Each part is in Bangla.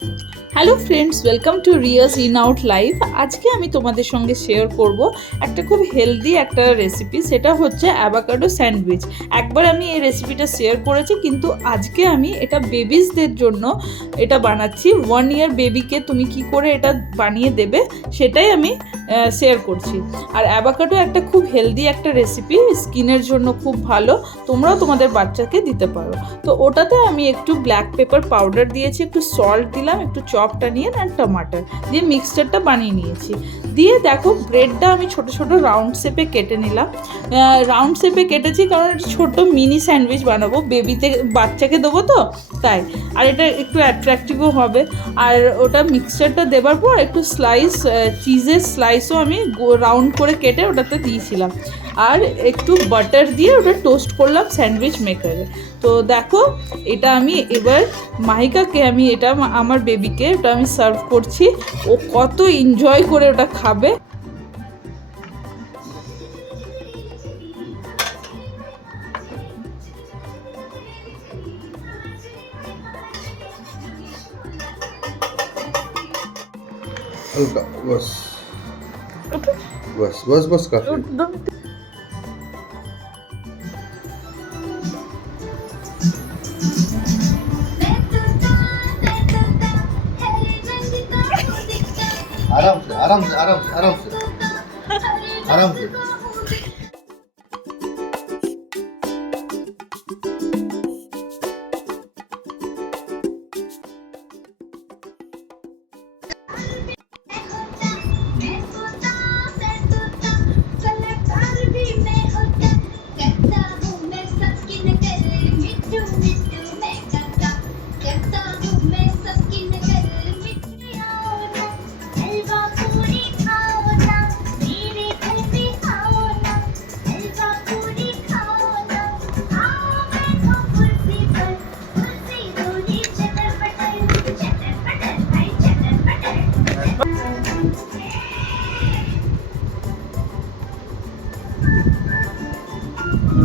Hello friends, welcome to Riya's in out life. আজকে আমি তোমাদের সঙ্গে শেয়ার করব একটা খুব হেলদি একটা রেসিপি, সেটা হচ্ছে অ্যাভোকাডো স্যান্ডউইচ। একবার আমি এই রেসিপিটা শেয়ার করেছি, কিন্তু আজকে আমি এটা বেবিসদের জন্য এটা বানাচ্ছি। 1 ইয়ার বেবিকে তুমি কি করে এটা বানিয়ে দেবে সেটাই আমি শেয়ার করছি। আর অ্যাভোকাডো একটা খুব হেলদি একটা রেসিপি, স্কিনের জন্য খুব ভালো, তোমরাও তোমাদের বাচ্চাকে দিতে পারো। তো ওটাতে আমি একটু ব্ল্যাক পেপার পাউডার দিয়েছি, একটু সল্ট দিলাম, একটু চপটা নিয়ে আর টমাটার দিয়ে মিক্সচারটা বানিয়ে নিয়েছি। দিয়ে দেখো, ব্রেডটা আমি ছোট ছোট রাউন্ড শেপে কেটে নিলাম। রাউন্ড শেপে কেটেছি কারণ একটা ছোটো মিনি স্যান্ডউইচ বানাবো, বাচ্চাকে দেবো তো তাই। আর এটা একটু অ্যাট্রাকটিভও হবে। আর ওটা মিক্সচারটা দেওয়ার পর একটু চিজের স্লাইসও আমি রাউন্ড করে কেটে ওটাতে দিয়েছিলাম। আর একটু বাটার দিয়ে ওটা টোস্ট করলাম স্যান্ডউইচ মেকারে। তো দেখো, এটা আমি এবার মাহিকাকে এটা আমার বেবিকে ওটা আমি সার্ভ করছি। ও কত এনজয় করে ওটা খাবে। हल्का बस बस बस बस काफी। आराम से आराम से आराम से आराम से आराम से।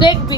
দেখবি